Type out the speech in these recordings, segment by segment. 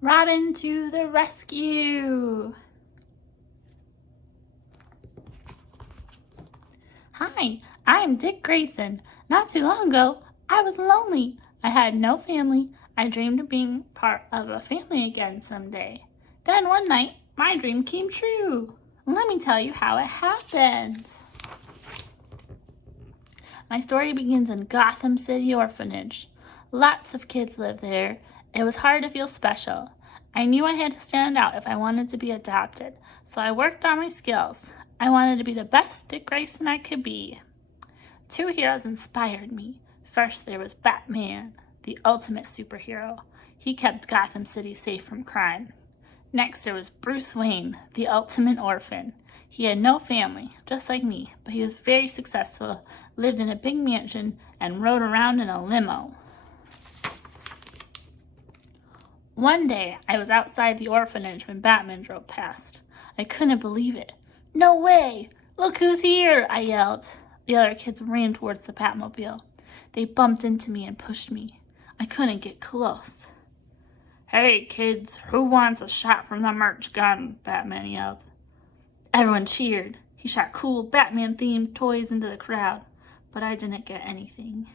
Robin to the rescue! Hi, I'm Dick Grayson. Not too long ago, I was lonely. I had no family. I dreamed of being part of a family again someday. Then one night, my dream came true. Let me tell you how it happened. My story begins in Gotham City Orphanage. Lots of kids live there. It was hard to feel special. I knew I had to stand out if I wanted to be adopted, so I worked on my skills. I wanted to be the best Dick Grayson I could be. Two heroes inspired me. First, there was Batman, the ultimate superhero. He kept Gotham City safe from crime. Next, there was Bruce Wayne, the ultimate orphan. He had no family, just like me, but he was very successful, lived in a big mansion, and rode around in a limo. One day, I was outside the orphanage when Batman drove past. I couldn't believe it. No way! Look who's here! I yelled. The other kids ran towards the Batmobile. They bumped into me and pushed me. I couldn't get close. Hey kids, who wants a shot from the merch gun? Batman yelled. Everyone cheered. He shot cool Batman-themed toys into the crowd, but I didn't get anything.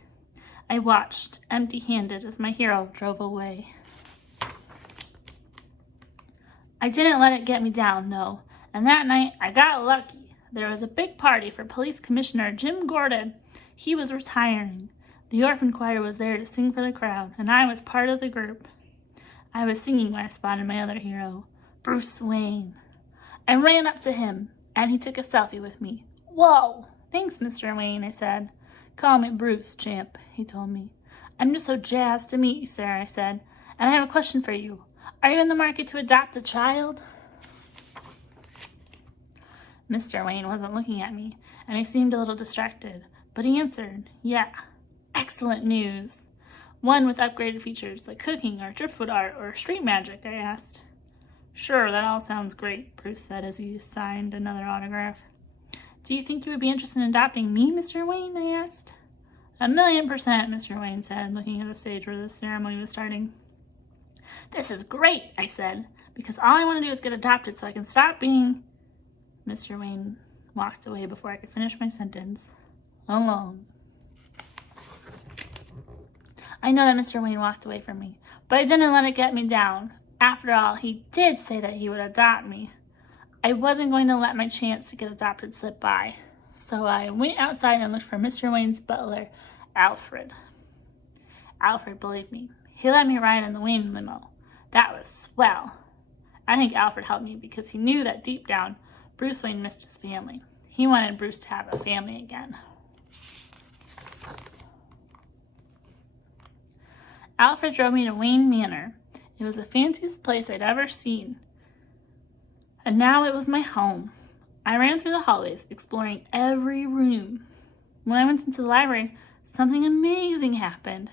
I watched, empty-handed, as my hero drove away. I didn't let it get me down, though, and that night I got lucky. There was a big party for Police Commissioner Jim Gordon. He was retiring. The orphan choir was there to sing for the crowd, and I was part of the group. I was singing when I spotted my other hero, Bruce Wayne. I ran up to him, and he took a selfie with me. Whoa! Thanks, Mr. Wayne, I said. Call me Bruce, champ, he told me. I'm just so jazzed to meet you, sir, I said. And I have a question for you. Are you in the market to adopt a child? Mr. Wayne wasn't looking at me, and he seemed a little distracted, but he answered, yeah. Excellent news. One with upgraded features like cooking or driftwood art or street magic, I asked. Sure, that all sounds great, Bruce said as he signed another autograph. Do you think you would be interested in adopting me, Mr. Wayne? I asked. 1,000,000%, Mr. Wayne said, looking at the stage where the ceremony was starting. This is great, I said, because all I want to do is get adopted so I can stop being... Mr. Wayne walked away before I could finish my sentence. Alone. I know that Mr. Wayne walked away from me, but I didn't let it get me down. After all, he did say that he would adopt me. I wasn't going to let my chance to get adopted slip by, so I went outside and looked for Mr. Wayne's butler, Alfred. Alfred bullied me. He let me ride in the Wayne limo. That was swell. I think Alfred helped me because he knew that deep down, Bruce Wayne missed his family. He wanted Bruce to have a family again. Alfred drove me to Wayne Manor. It was the fanciest place I'd ever seen. And now it was my home. I ran through the hallways, exploring every room. When I went into the library, something amazing happened.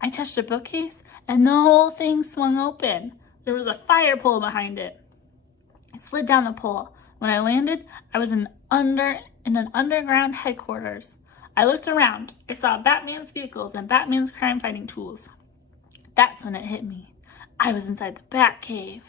I touched a bookcase, and the whole thing swung open. There was a fire pole behind it. I slid down the pole. When I landed, I was in an underground headquarters. I looked around. I saw Batman's vehicles and Batman's crime-fighting tools. That's when it hit me. I was inside the Batcave.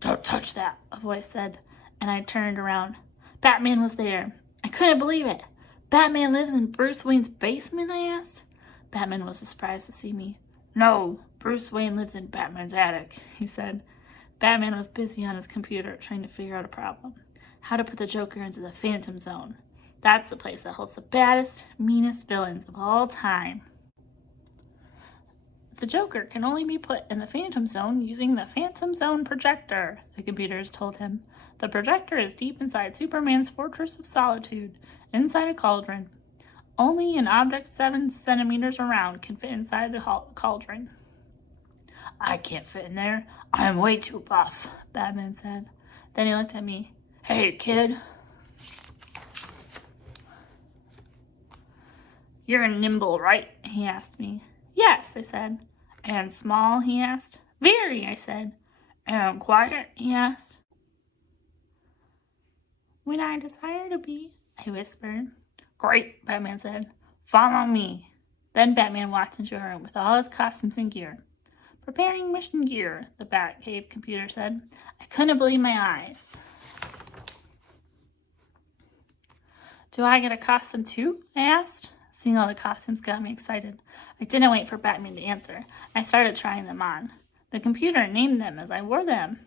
Don't touch that, a voice said, and I turned around. Batman was there. I couldn't believe it. Batman lives in Bruce Wayne's basement, I asked. Batman was surprised to see me. No, Bruce Wayne lives in Batman's attic, he said. Batman was busy on his computer trying to figure out a problem. How to put the Joker into the Phantom Zone. That's the place that holds the baddest, meanest villains of all time. The Joker can only be put in the Phantom Zone using the Phantom Zone projector, the computers told him. The projector is deep inside Superman's Fortress of Solitude, inside a cauldron. Only an object 7 centimeters around can fit inside the cauldron. I can't fit in there. I'm way too buff, Batman said. Then he looked at me. Hey, kid. You're nimble, right? He asked me. Yes, I said. And small, he asked. Very, I said. And quiet, he asked. When I desire to be, I whispered. Great, Batman said. Follow me. Then Batman walked into a room with all his costumes and gear. "Preparing mission gear," the Batcave computer said. I couldn't believe my eyes. "Do I get a costume too?" I asked. Seeing all the costumes got me excited. I didn't wait for Batman to answer. I started trying them on. The computer named them as I wore them.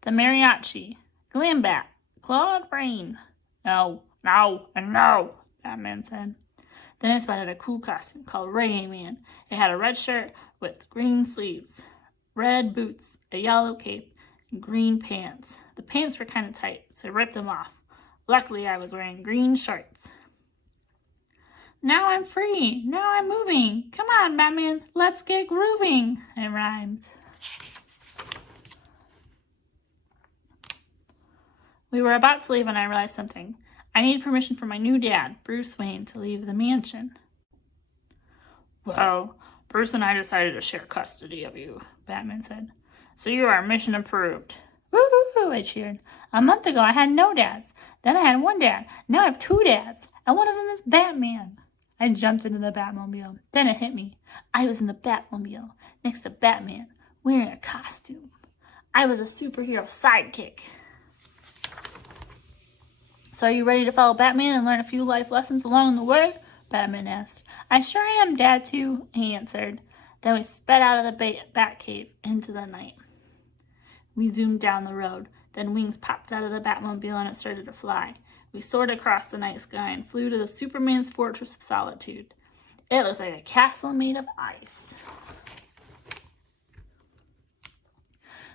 The Mariachi, Glambat, Claude Rain. "No, no, and no," Batman said. Then I spotted a cool costume called Reggae Man. It had a red shirt with green sleeves, red boots, a yellow cape, and green pants. The pants were kind of tight, so I ripped them off. Luckily, I was wearing green shorts. "Now I'm free. Now I'm moving. Come on, Batman, let's get grooving," I rhymed. We were about to leave when I realized something. I needed permission from my new dad, Bruce Wayne, to leave the mansion. "Well, Bruce and I decided to share custody of you," Batman said. "So you are mission approved." "Woo-hoo-hoo," I cheered. "A month ago I had no dads. Then I had one dad. Now I have two dads, and one of them is Batman." I jumped into the Batmobile. Then it hit me. I was in the Batmobile, next to Batman, wearing a costume. I was a superhero sidekick. "So are you ready to follow Batman and learn a few life lessons along the way?" Batman asked. "I sure am, Dad, too," he answered. Then we sped out of the Batcave into the night. We zoomed down the road. Then wings popped out of the Batmobile and it started to fly. We soared across the night sky and flew to the Superman's Fortress of Solitude. It looks like a castle made of ice.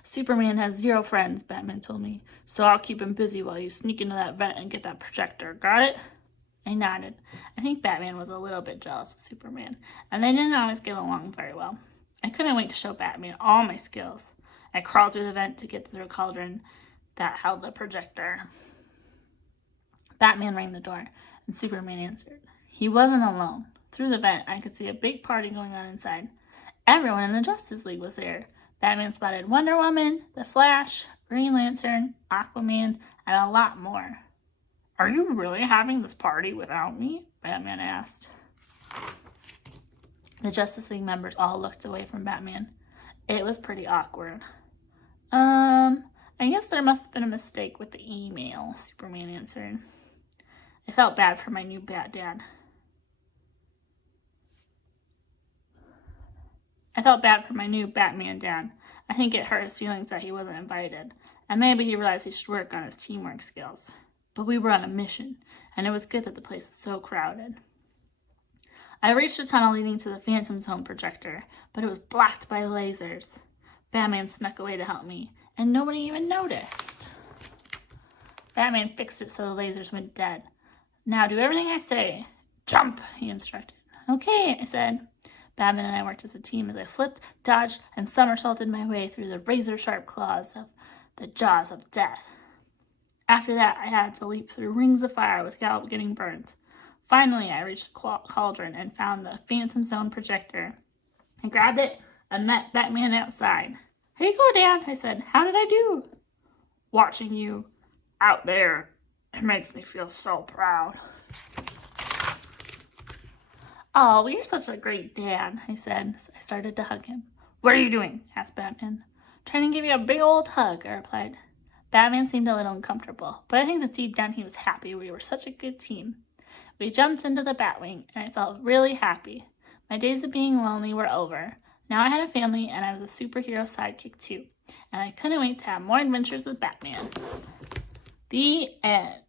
"Superman has 0 friends," Batman told me, "so I'll keep him busy while you sneak into that vent and get that projector. Got it?" I nodded. I think Batman was a little bit jealous of Superman, and they didn't always get along very well. I couldn't wait to show Batman all my skills. I crawled through the vent to get to the cauldron that held the projector. Batman rang the door, and Superman answered. He wasn't alone. Through the vent, I could see a big party going on inside. Everyone in the Justice League was there. Batman spotted Wonder Woman, the Flash, Green Lantern, Aquaman, and a lot more. "Are you really having this party without me?" Batman asked. The Justice League members all looked away from Batman. It was pretty awkward. I guess there must have been a mistake with the email," Superman answered. I felt bad for my new Batman dad. I think it hurt his feelings that he wasn't invited, and maybe he realized he should work on his teamwork skills. But we were on a mission, and it was good that the place was so crowded. I reached a tunnel leading to the Phantom Zone projector, but it was blocked by lasers. Batman snuck away to help me, and nobody even noticed. Batman fixed it so the lasers went dead. "Now do everything I say. Jump," he instructed. "Okay," I said. Batman and I worked as a team as I flipped, dodged, and somersaulted my way through the razor-sharp claws of the jaws of death. After that, I had to leap through rings of fire without getting burnt. Finally, I reached the cauldron and found the Phantom Zone projector. I grabbed it and met Batman outside. "Here you go, Dad," I said. "How did I do?" "Watching you out there, it makes me feel so proud." "Oh, you're such a great dad," I said. I started to hug him. "What are you doing?" asked Batman. "Trying to give you a big old hug," I replied. Batman seemed a little uncomfortable, but I think that deep down he was happy we were such a good team. We jumped into the Batwing, and I felt really happy. My days of being lonely were over. Now I had a family, and I was a superhero sidekick too, and I couldn't wait to have more adventures with Batman. The end.